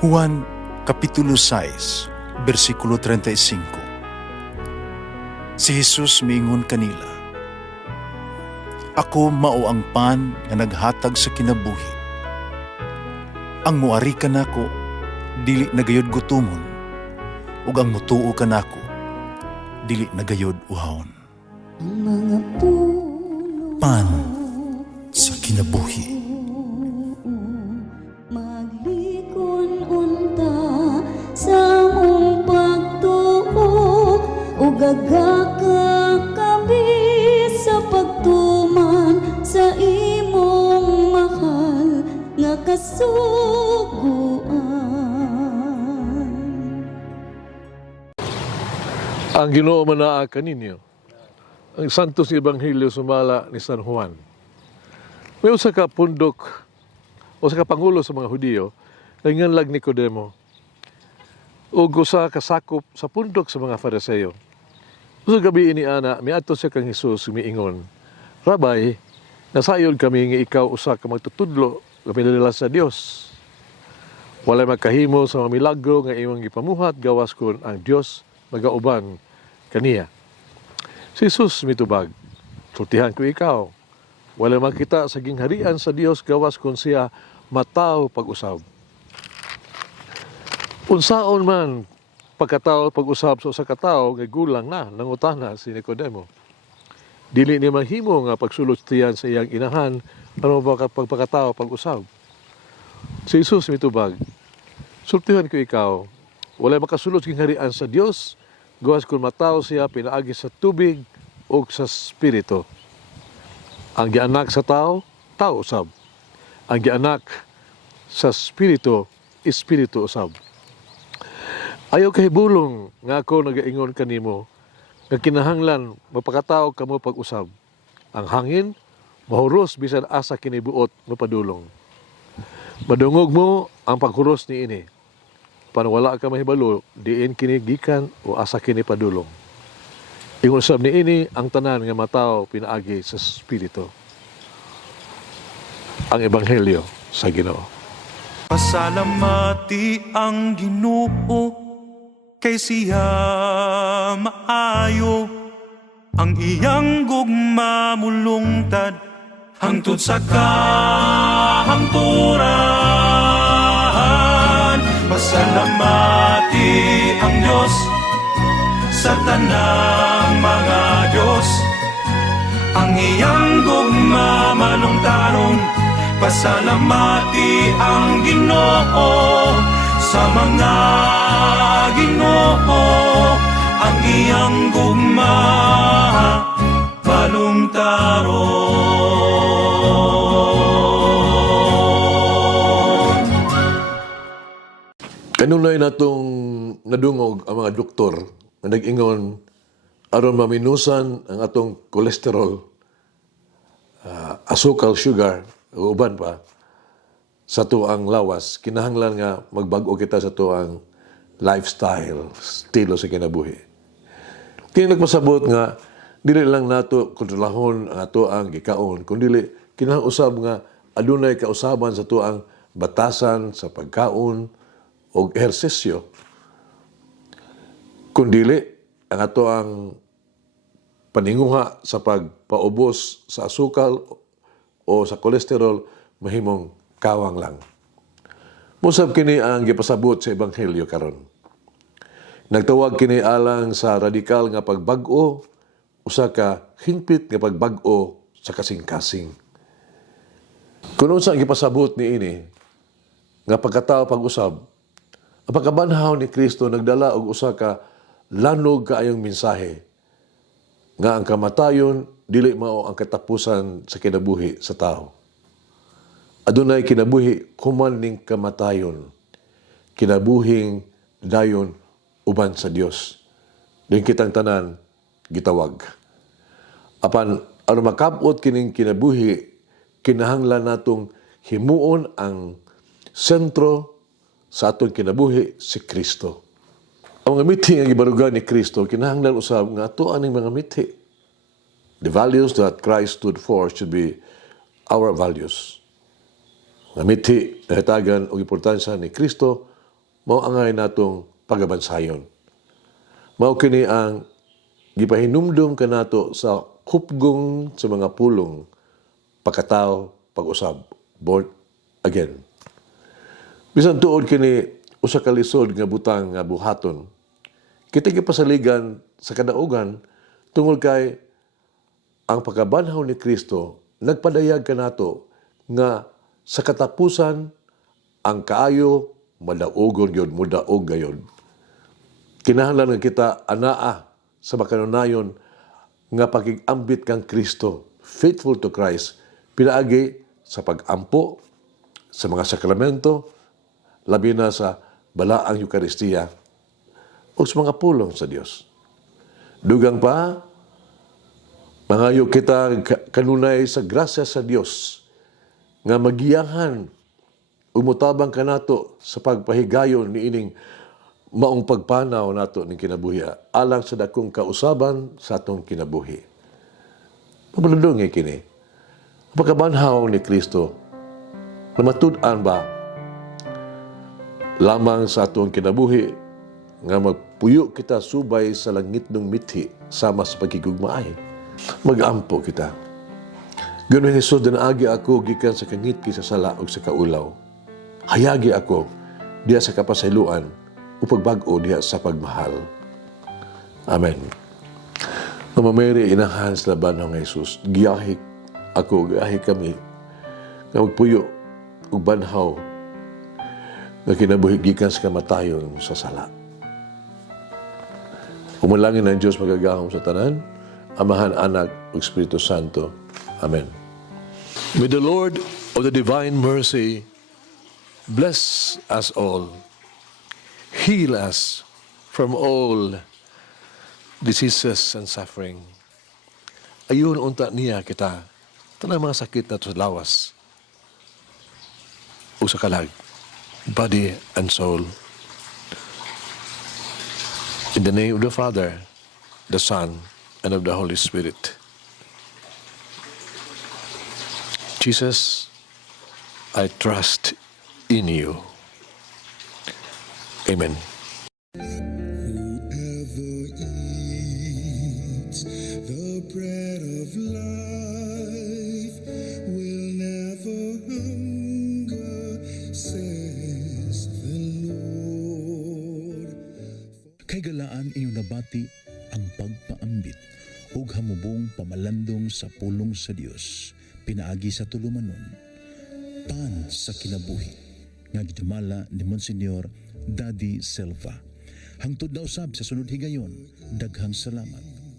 Juan Kapitulo 6, versikulo 35. Si Jesus miingon kanila, "Ako mao ang pan nga naghatag sa kinabuhi. Ang muari kanako dili nagayod gutomon, ug ang mutuo kanako dili nagayod uhawon." Ang mga puno Pan sa kinabuhi. maglikon unta sa mong pagtuo ug gagaka kami sa pagtuman sa imong mahal nga kasuguan. Ang Ginoo manaa kaninyo. Ang Santos Ebanghelyo sumala ni San Juan. May usa ka pundok o sa pangulo sa mga Hudiyo nga nganlag Nicodemo. Ug usa ka sakop sa pundok sa mga Fariseo. Usa gabi ini ana miadto siya kang Hesus miingon, "Rabay, nasayod kami nga ikaw usa ka magtutudlo nga pinadala sa Dios. Walay makahimo sa mga milagro nga imong gipamuhat gawas kon ang Dios magauban kaniya." Si Jesus mitubag, "Sultihan ko ikaw, wala makita sa gingharian sa Dios gawas kung siya mataw pag-usab." Unsaon man pagkataw pag-usab sa usa ka tawo nga gulang na nangutana si Nicodemo. Dili ni mahimo nga pagsultihan sa iyang inahan ano ba pagkataw pag-usab. Si Jesus mitubag, "Sultihan ko ikaw, wala makasulod gingharian sa Dios gawas kung mataw siya pinaagi sa tubig o sa spirito. Ang gianak sa tao, tao usab. Ang gianak sa spirito, espiritu usab. Ayaw kahibulong nga ako nagaingon kanimo nga kinahanglan mapakataw kamo pag-usab. Ang hangin mahuros bisan asa kinibuot mapadulong. Madungog mo ang paghuros niini. Pan wala ka mahibalo, diin kini gikan o asa kini padulong. Ingon usab niini ang tanan nga mataw pinaagi sa spirito." Ang Ebanghelyo sa Ginoo. Pasalamati ang Ginoo kay siya maayo, ang iyang gugma mulungtad hangtod sa kahangturan. Pasalamati ang Diyos sa tanang mga Diyos, ang iyang gugma malungtaron. Pasalamati ang Ginoo sa mga Ginoo, ang iyang gugma balungtaron. Kanunay natong nadungog ang mga doktor nga nag-ingon aron maminusan ang atong kolesterol, asukal, sugar, o uban pa sa tuang lawas, kinahanglan nga magbag-o kita sa tuang lifestyle, estilo sa kinabuhi. Kini nagpasabot nga dili lang nato kontrolahon ang ato ang gikaon, kundi kinahanglan usab nga adunay kausaban sa tuang batasan sa pagkaon o ehersisyo. Kundili ang ato ang paninguha sa pagpaubos sa asukal o sa kolesterol mahimong kawang lang. Musab kini ang gipasabot sa Ebanghelyo karon. Nagtawag kini alang sa radikal nga pagbag-o, usa ka hingpit nga pagbag-o sa kasing-kasing. Kung unsa ang gipasabot niini nga pagkatao pag-usab, ang pagkabanhaw ni Kristo nagdala og usa ka lanog kaayong mensahe nga ang kamatayon dili mao ang katapusan sa kinabuhi sa tao. Adunay kinabuhi human ning kamatayon. Kinabuhing dayon uban sa Dios. Din kitang tanan gitawag. Apan aron makab-ot kining kinabuhi, kinahanglan natong himuon ang sentro sa atong kinabuhi si Kristo. Ang mga mithi nga gibarugan ni Kristo kinahanglan usab nga ato aning mga mithi. The values that Christ stood for should be our values. Nga mithi, nahitagan o importansya ni Kristo mao angay natong pagabansayon. Mao kini ang gipahinumdum kanato sa kupgong sa mga pulong pagkatao pag-usab, born again. Bisan tuod kini usa ka lisod nga butang nga buhaton, kita gipasaligan sa kadaugan tungod kay ang pagkabanhaw ni Kristo nagpadayag kanato nga sa katapusan ang kaayo madaugon gyud mudaog gayud. Kinahanglan nga kita anaa sa makanunayon nga pagigambit kang Kristo, faithful to Christ, pinaagi sa pag-ampo sa mga sakramento, labi na sa balaang Eukaristiya o sa mga pulong sa Dios. Dugang pa, mangayo kita kanunay sa grasya sa Dios nga magiyahan umutabang kanato sa pagpahigayon ni ining maong pagpanaw nato ning kinabuhi alang sa dakong kausaban sa atong kinabuhi. Pabaludong kini. Pagkabanhaw ni Kristo na matud-an ba lamang sa atong kinabuhi nga magpuyo kita subay sa langit ng mithi sama sa pagkigugmaay. Mag-ampo kita. Gano'n Jesus, dinaagi ako gikan sa kangitki sa sala o sa kaulaw. Hayagi ako diya sa kapasayloan o pagbag-o diya sa pagmahal. Amen. Mama Mary, inahan sa laban ng Jesus, giyahi kami nga magpuyo o banhaw nga kinabuhi gikan sa kamatayon sa sala. Umalangin ng Diyos magagahom sa tanan, Amahan, Anak, ug Espiritu Santo. Amen. May the Lord of the divine mercy bless us all, heal us from all diseases and suffering. Ayun unta niya kita, tanang mga sakit na sa lawas o sa kalag, body and soul. In the name of the Father, the Son, and of the Holy Spirit. Jesus, I trust in you. Amen. Whoever eats the bread of life will never hunger, says the Lord. Kay galaan inyong nabati ang pagpaambit ug hamubong pamalandong sa pulong sa Dios pinaagi sa tulumanon pan sa kinabuhi nga gidumala ni Monsignor Daddy Silva. Hangtod na usab sa sunod higayon, daghang salamat.